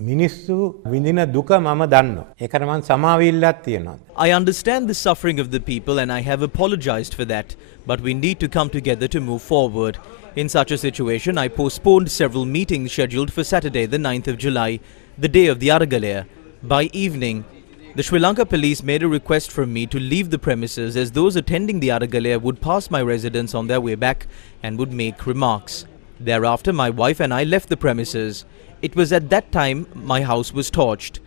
මිනිස්සු විඳින දුක මම දන්නවා. ඒකට මම සමාවෙල්ලක් තියෙනවා. I understand the suffering of the people and I have apologized for that, but we need to come together to move forward. In such a situation, I postponed several meetings scheduled for Saturday, the 9th of July, the day of the Aragalaya. By evening, the Sri Lanka police made a request from me to leave the premises as those attending the Aragalaya would pass my residence on their way back and would make remarks. Thereafter, my wife and I left the premises. It was at that time my house was torched.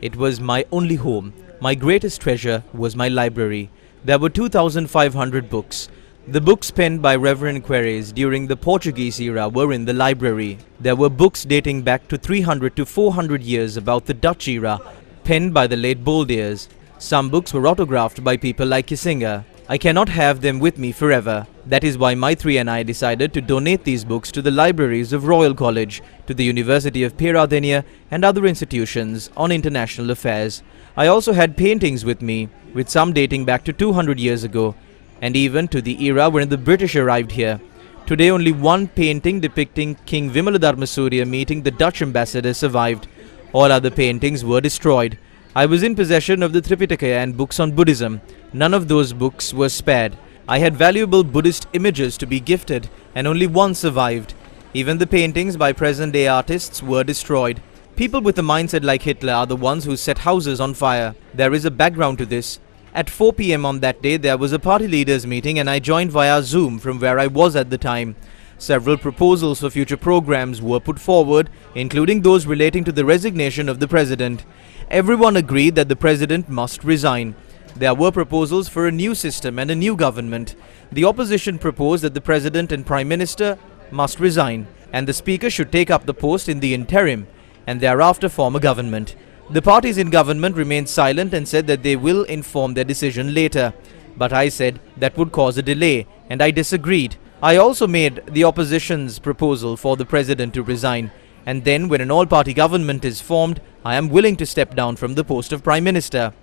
It was my only home. My greatest treasure was my library. There were 2,500 books. The books penned by Reverend Queres during the Portuguese era were in the library. There were books dating back to 300 to 400 years about the Dutch era, penned by the late Boldiers. Some books were autographed by people like Kissinger. I cannot have them with me forever. That is why my three and I decided to donate these books to the libraries of Royal College, to the University of Peradeniya and other institutions on international affairs. I also had paintings with me, with some dating back to 200 years ago, and even to the era when the British arrived here. Today only one painting depicting King Vimaladarmasurya meeting the Dutch ambassador survived. All other paintings were destroyed. I was in possession of the Tripitaka and books on Buddhism. None of those books were spared. I had valuable Buddhist images to be gifted, and only one survived. Even the paintings by present-day artists were destroyed. People with a mindset like Hitler are the ones who set houses on fire. There is a background to this. At 4 p.m. on that day, there was a party leaders meeting and I joined via Zoom from where I was at the time. Several proposals for future programs were put forward, including those relating to the resignation of the president. Everyone agreed that the president must resign. There were proposals for a new system and a new government. The opposition proposed that the president and prime minister must resign and the speaker should take up the post in the interim and thereafter form a government. The parties in government remained silent and said that they will inform their decision later. But I said that would cause a delay and I disagreed. I also made the opposition's proposal for the president to resign, and then when an all-party government is formed, I am willing to step down from the post of prime minister.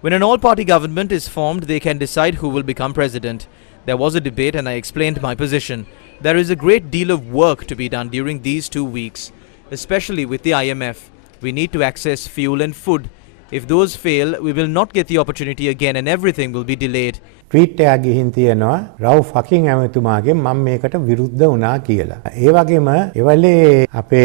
When an all-party government is formed, they can decide who will become president. There was a debate and I explained my position. There is a great deal of work to be done during these 2 weeks, especially with the IMF. We need to access fuel and food. If those fail, we will not get the opportunity again and everything will be delayed. Tweet එකක් ගිහින් තියෙනවා රවුෆ් හකින් ඇමතුමාගේ මම මේකට විරුද්ධ වුණා කියලා. ඒ වගේම එවලේ අපේ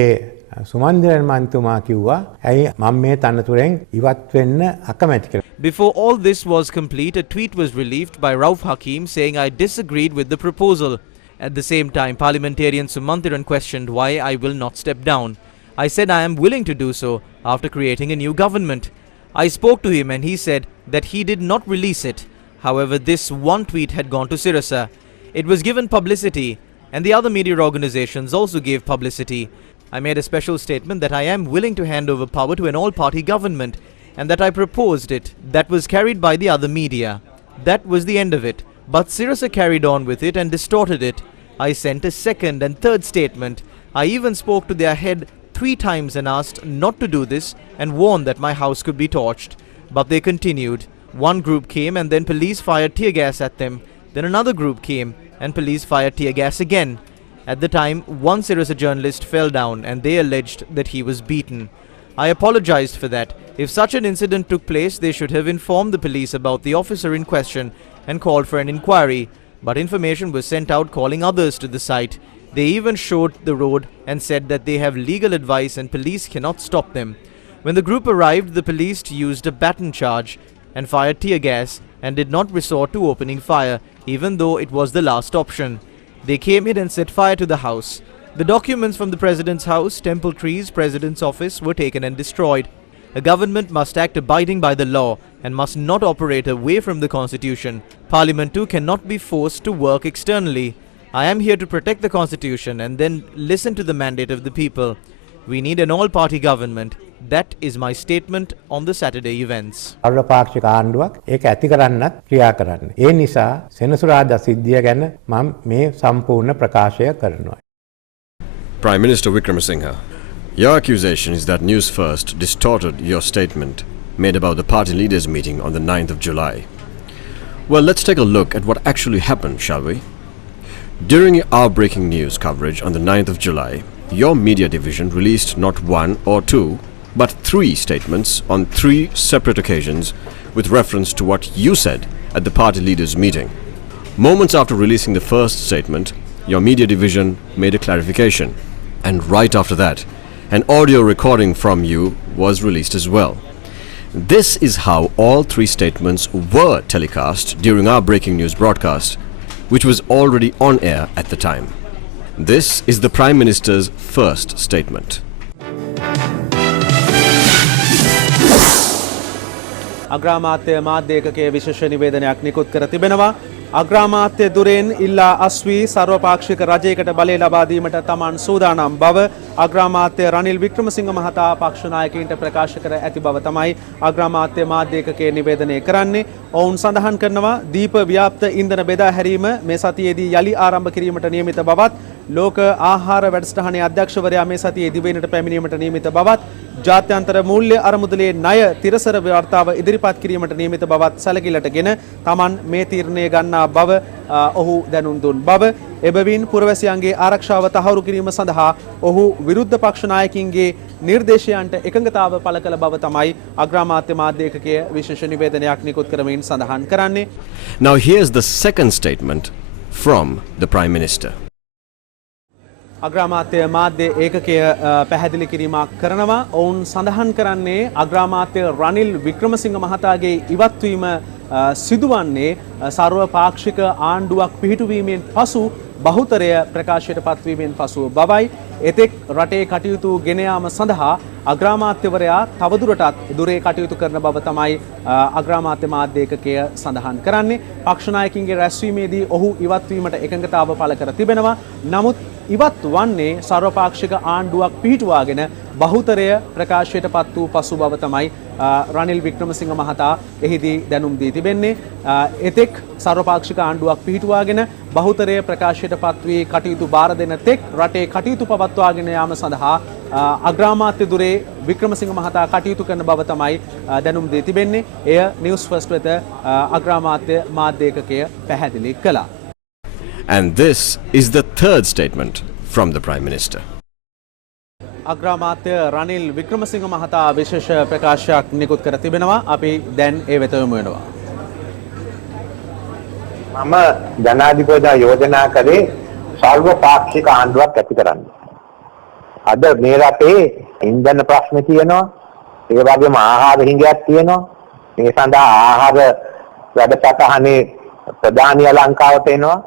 සුමන්දිරන් මන්තුමා කිව්වා ඇයි මම මේ තනතුරෙන් ඉවත් වෙන්න අකමැති කියලා. Before all this was complete, a tweet was released by Rauf Hakim saying I disagreed with the proposal. At the same time, parliamentarian Sumantiran questioned why I will not step down. I said I am willing to do so after creating a new government. I spoke to him and he said that he did not release it. However, this one tweet had gone to Sirasa. It was given publicity and the other media organizations also gave publicity. I made a special statement that I am willing to hand over power to an all-party government and that I proposed it. That was carried by the other media. That was the end of it. But Sirasa carried on with it and distorted it. I sent a second and third statement. I even spoke to their head 3 times and asked not to do this and warned that my house could be torched. But they continued. One group came and then police fired tear gas at them. Then another group came and police fired tear gas again. At the time, one Sirasa journalist fell down and they alleged that he was beaten. I apologized for that. If such an incident took place, they should have informed the police about the officer in question and called for an inquiry. But information was sent out calling others to the site. They even showed the road and said that they have legal advice and police cannot stop them. When the group arrived, the police used a baton charge and fired tear gas and did not resort to opening fire, even though it was the last option. They came in and set fire to the house. The documents from the president's house, temple trees, president's office were taken and destroyed. A government must act abiding by the law and must not operate away from the constitution. Parliament too cannot be forced to work externally. I am here to protect the constitution and then listen to the mandate of the people. We need an all-party government. That is my statement on the Saturday events. අර්ධපාක්ෂික ආණ්ඩුවක් ඒක ඇති කරන්නත් ක්‍රියා කරන්න. ඒ නිසා සෙනසුරාදා සිද්ධිය ගැන මම මේ සම්පූර්ණ ප්‍රකාශය කරනවා. Prime Minister Wickremesinghe, your accusation is that Newsfirst distorted your statement made about the party leaders meeting on the 9th of July. Well, let's take a look at what actually happened, shall we? During our breaking news coverage on the 9th of July, your media division released not 1 or 2, but 3 statements on 3 separate occasions with reference to what you said at the party leaders' meeting. Moments after releasing the first statement, your media division made a clarification. And right after that, an audio recording from you was released as well. This is how all 3 statements were telecast during our breaking news broadcast, which was already on air at the time. This is the Prime Minister's first statement. අග්‍රාමාත්‍ය මාධ්‍ය ඒකකයේ විශේෂ නිවේදනයක් නිකුත් කර තිබෙනවා. අග්‍රාමාත්‍ය දුරෙන් ඉල්ලා අස්වී සර්වපාක්ෂික රජයකට බලය ලබා දීමට තමන් සූදානම් බව අග්‍රාමාත්‍ය රනිල් වික්‍රමසිංහ මහතා පක්ෂ නායකයින්ට ප්‍රකාශ කර ඇති බව තමයි අග්‍රාමාත්‍ය මාධ්‍ය ඒකකයේ නිවේදනය කරන්නේ. ඔවුන් සඳහන් කරනවා දීප ව්‍යාප්ත ඉන්ධන බෙදා හැරීම මේ සතියේදී යලි ආරම්භ කිරීමට නියමිත බවත් ලෝක ආහාර වැඩසටහනේ අධ්‍යක්ෂවරයා මේ සතියේ දිවයිනට පැමිණීමට නියමිත බවත් ජාත්‍යන්තර මූල්‍ය අරමුදලේ ණය තිරසර වාර්තාව ඉදිරිපත් කිරීමට නියමිත බවත් සැලකිල්ලටගෙන තමන් මේ තීරණය ගන්නා බව ඔහු දැනුම් දුන් බව එබැවින් පුරවැසියන්ගේ ආරක්ෂාව තහවුරු කිරීම සඳහා ඔහු විරුද්ධ පක්ෂ නායකින්ගේ නිර්දේශයන්ට එකඟතාව පළ කළ බව තමයි අග්‍රාමාත්‍ය මාධ්‍ය ඒකකයේ විශේෂ නිවේදනයක් නිකුත් කරමින් සඳහන් කරන්නේ. Now here's the second statement from the Prime Minister. අග්‍රාමාත්‍ය මාධ්‍ය ඒකකය පැහැදිලි කිරීමක් කරනවා. ඔවුන් සඳහන් කරන්නේ අග්‍රාමාත්‍ය රනිල් වික්‍රමසිංහ මහතාගේ ඉවත්වීම සිදුවන්නේ සර්වපාක්ෂික ආණ්ඩුවක් පිහිටුවීමෙන් පසු බහුතරය ප්‍රකාශයට පත්වීමෙන් පසු බවයි. එතෙක් රටේ කටයුතු ගෙන යාම සඳහා අග්‍රාමාත්‍යවරයා තවදුරටත් දුරේ කටයුතු කරන බව තමයි අග්‍රාමාත්‍ය මාධ්‍ය ඒකකය සඳහන් කරන්නේ. පක්ෂ නායකින්ගේ රැස්වීමේදී ඔහු ඉවත්වීමට එකඟතාව පළ කර තිබෙනවා. නමුත් ඉවත් වන්නේ සර්වපාක්ෂික ආණ්ඩුවක් පිහිටුවාගෙන බහුතරය ප්‍රකාශයට පත් වූ පසු බව තමයි රනිල් වික්‍රමසිංහ මහතා එහිදී දැනුම් දී තිබෙන්නේ. එතෙක් සර්වපාක්ෂික ආණ්ඩුවක් පිහිටුවාගෙන බහුතරය ප්‍රකාශයට පත් වී කටයුතු බාර දෙන තෙක් රටේ කටයුතු පවත්වාගෙන යාම සඳහා අග්‍රාමාත්‍ය දුරේ වික්‍රමසිංහ මහතා කටයුතු කරන බව තමයි දැනුම් දී තිබෙන්නේ. එය නිවුස් ෆස්ට් වෙත අග්‍රාමාත්‍ය මාධ්‍ය ඒකකය පැහැදිලි කළා. And this is the third statement from the Prime Minister. අග්‍රාමාත්‍ය Ranil Wickremesinghe මහතා විශේෂ ප්‍රකාශයක් නිකුත් කර තිබෙනවා. අපි දැන් ඒ වෙත යමු වෙනවා. මම ජනාධිපතිතුමා යෝජනා කරේ සර්වපාක්ෂික ආණ්ඩුවක් ඇති කරන්න. අද මේ රටේ ඉන්ධන ප්‍රශ්න තියෙනවා. ඒ වගේම ආහාර හිඟයක් තියෙනවා. මේ සඳහා ආහාර වැඩසටහනේ ප්‍රධානිය ලංකාවට එනවා.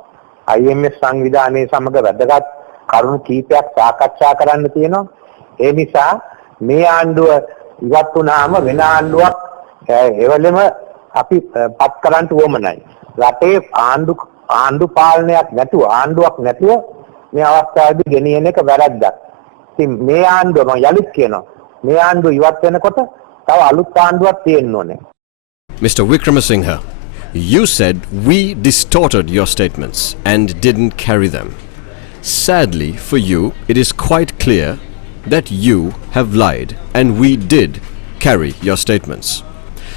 IMF සංවිධානයේ සමග වැදගත් කරුණු කීපයක් සාකච්ඡා කරන්න තියෙනවා. ඒ නිසා මේ ආණ්ඩුව ඉවත් වුණාම වෙන ආණ්ඩුවක් එවලෙම අපි පත් කරන්න උවමනයි. රටේ ආණ්ඩු පාලනයක් නැතුව ආණ්ඩුවක් නැතුව මේ අවස්ථාවේදී ගෙනියන එක වැරද්දක්. ඉතින් මේ ආණ්ඩුව මම යලිත් කියනවා මේ ආණ්ඩුව ඉවත් වෙනකොට තව අලුත් ආණ්ඩුවක් තියෙන්න ඕනේ. Mr. Wickramasinghe, you said we distorted your statements and didn't carry them. Sadly for you, it is quite clear that you have lied and we did carry your statements.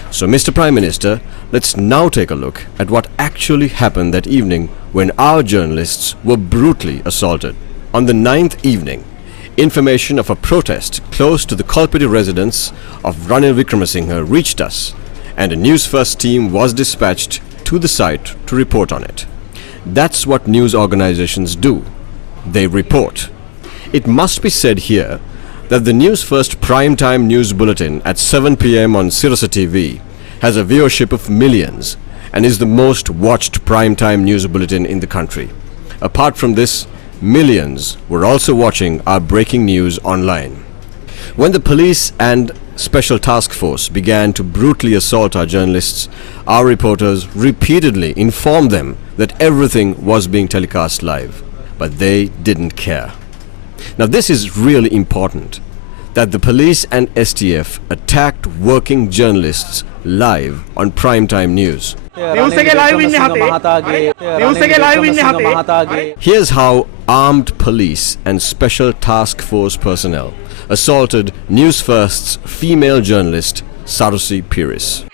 So Mr. Prime Minister, let's now take a look at what actually happened that evening when our journalists were brutally assaulted. On the 9th evening, information of a protest close to the Kolpiti residence of Ranil Wickramasinghe reached us, and a Newsfirst team was dispatched to the site to report on it. That's what news organizations do. They report. It must be said here that the Newsfirst primetime news bulletin at 7 p.m. on Sirasa TV has a viewership of millions and is the most watched primetime news bulletin in the country. Apart from this, millions were also watching our breaking news online. When the police and Special Task Force began to brutally assault our journalists, our reporters repeatedly informed them that everything was being telecast live, but they didn't care. Now this is really important, that the police and STF attacked working journalists live on primetime news. Here's how armed police and Special Task Force personnel assaulted Newsfirst's female journalist Sarusi Piris.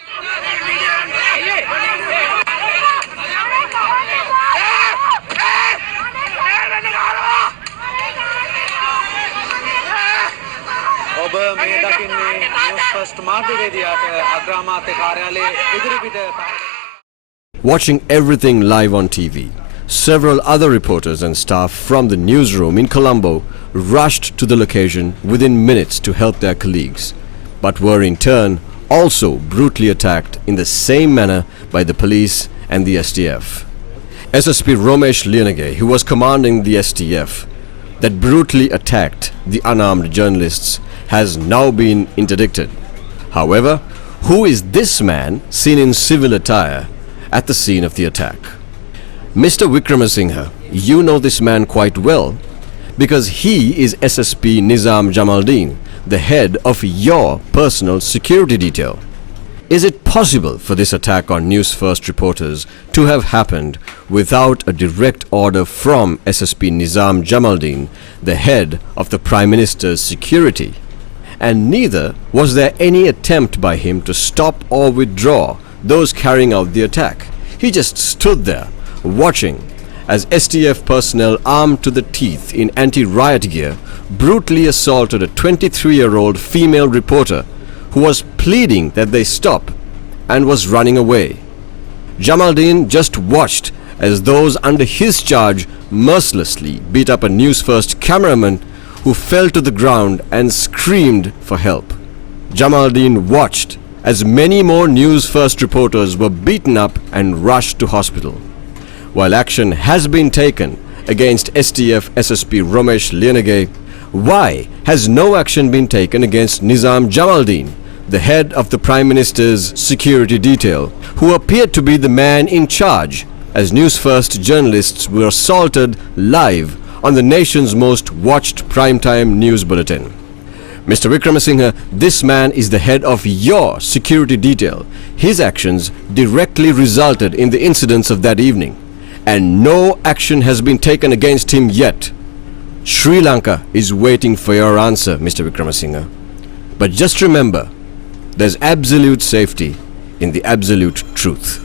Watching everything live on TV, several other reporters and staff from the newsroom in Colombo rushed to the location within minutes to help their colleagues, but were in turn also brutally attacked in the same manner by the police and the STF. SSP Romesh Lianage, who was commanding the STF that brutally attacked the unarmed journalists, has now been interdicted. However, who is this man seen in civil attire at the scene of the attack? Mr. Wickramasinghe, you know this man quite well because he is SSP Nizam Jamaldeen, the head of your personal security detail. Is it possible for this attack on Newsfirst reporters to have happened without a direct order from SSP Nizam Jamaldeen, the head of the Prime Minister's security? And neither was there any attempt by him to stop or withdraw those carrying out the attack. He just stood there, watching as STF personnel armed to the teeth in anti-riot gear brutally assaulted a 23-year-old female reporter who was pleading that they stop and was running away. Jamaldeen just watched as those under his charge mercilessly beat up a Newsfirst cameraman who fell to the ground and screamed for help. Jamaldeen watched as many more Newsfirst reporters were beaten up and rushed to hospital. While action has been taken against STF SSP Romesh Lianage, why has no action been taken against Nizam Jamaldeen, the head of the Prime Minister's security detail, who appeared to be the man in charge as Newsfirst journalists were assaulted live on the nation's most watched primetime news bulletin? Mr. Wickramasinghe, this man is the head of your security detail. His actions directly resulted in the incidents of that evening, and no action has been taken against him yet. Sri Lanka is waiting for your answer, Mr. Wickramasinghe. But just remember, there's absolute safety in the absolute truth.